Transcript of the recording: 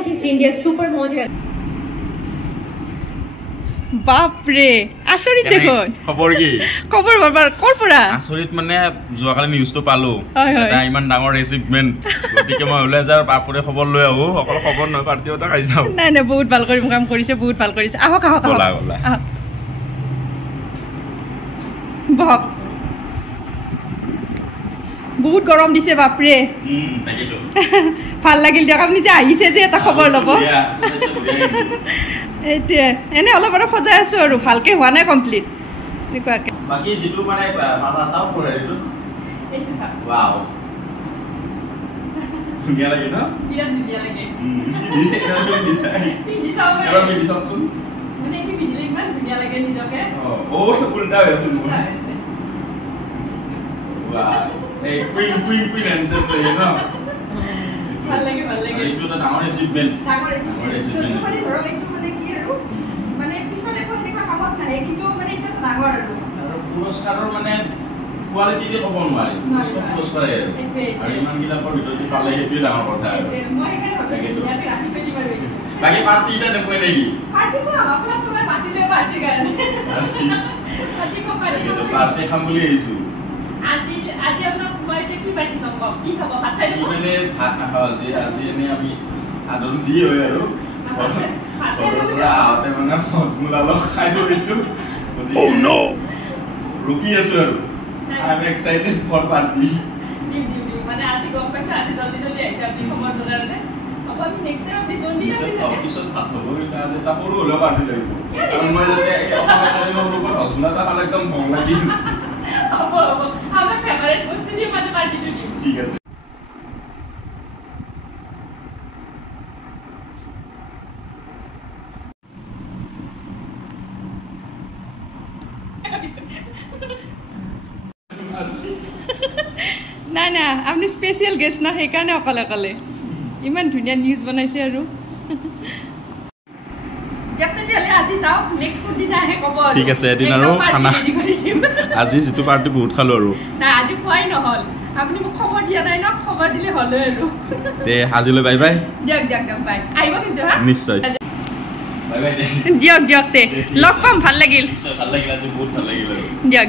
उठिছে India super মজা বাপৰে আচৰিত দেখোন খবৰ কি খবৰ বাবা কৰ পৰা আচৰিত মানে যোৱাকালি নিউজটো পালো এটা ইমান ডাঙৰ এচিভমেন্ট গতিকে মই ওলাই যাৰ পাপৰে খবৰ লৈ আহো অকল খবৰ নহয় পাৰ্টিওটা খাই যাও নাই নাই বহুত ভাল কৰি কাম কৰিছে বহুত ভাল কৰিছে আহক আহক বলা বলা বহক বহুত গৰম দিছে বাপৰে তাকেটো ভাল লাগিল দিয়ক আপুনি যে আহিছে যে এটা খবৰ ল'ব এইটোৱে এনে অলপ আৰু সজাই আছো আৰু ভালকে হোৱা নাই কমপ্লিট এনেকুৱাকে বাকি যেটো মানে মাথা চাও পৰে এইটো চাওক ওয়াও ধুনীয়া লাগে ন বিৰাট ধুনীয়া লাগে এবাৰ আমি দিছাচোন মানে এইটো পিন্ধিলে ইমান ধুনীয়া লাগে নিজকে ও উল্টা হৈছে মোৰ ওয়াও এই কুইন আনসাৰ তো না ভাল লাগে এইটো এটা ডাঙৰ এচিভমেন্ট তো মানে ধৰক এইটো মানে কি আৰু মানে পিছলে একো এনেকুৱা কামত নাহে কিন্তু মানে এটা ডাঙৰ আৰু পুৰস্কাৰৰ মানে কোৱালিটিতে ক'ব নোৱাৰি পুৰস্কাৰে আৰু ইমান গিলাকৰ ভিতৰত পালে সেইটোৱে ডাঙৰ কথা আৰু মই সেইকাৰণে ইয়াতে ৰাখি থৈ দিব লাগিব বাকি পাৰ্টি এটা দেখুৱাই নেকি পাৰ্টি কো আপোনাক তোমাৰ পাৰ্টি লৈ পাৰ্টি কাৰণে পাৰ্টি খাম বুলি আহিছো আজি আপোনাক মই কি পাৰ্টি পাম কি খাব ভাত খাই দিব মানে ভাত নাখাওঁ আজি এনে আমি আদৰ যি হয় আৰু আহতে মানে মজমুল অলপ খাই লৈছো ৰখি আছো আৰু I am excited for party মানে আজি গম পাইছে আজি জলদি আহিছে আপুনি খবৰ দৰানে আপুনি নেক্সট টাইম আপুনি জলদি আহিব পিছত ভাত হ'ব কিন্তু আজি এটা সৰু হ'লেও পাৰ্টি লাগিব কাৰণ মই যাতে অসমত ৰসগোল্লা এটা খালে একদম ভং লাগি হ'ব আমাৰ ফেভাৰিট বস্তু দিয়ে মাজে পাৰ্টিটো দিম ঠিক আছে না না আপনি স্পেশাল গেস্ট না সেইকাৰণে অকলে অকলে ইমান ধুনীয়া নিউজ বনাইছে আৰু ঠিক আছে এদিন আৰু খানা আজি যেটো পাৰ্টি বহুত খালো আৰু না আজি খোৱাই নহল আপুনি মোক খবৰ দিয়া নাই ন খবৰ দিলে হলে আৰু তে আজিলৈ বাই বাই দিয়ক বাই আহিব কিন্তু হা নিশ্চয় বাই বাই দিয়ক তে লগ পাম ভাল লাগিল ভাল লাগিল আজি বহুত ভাল লাগিল দিয়ক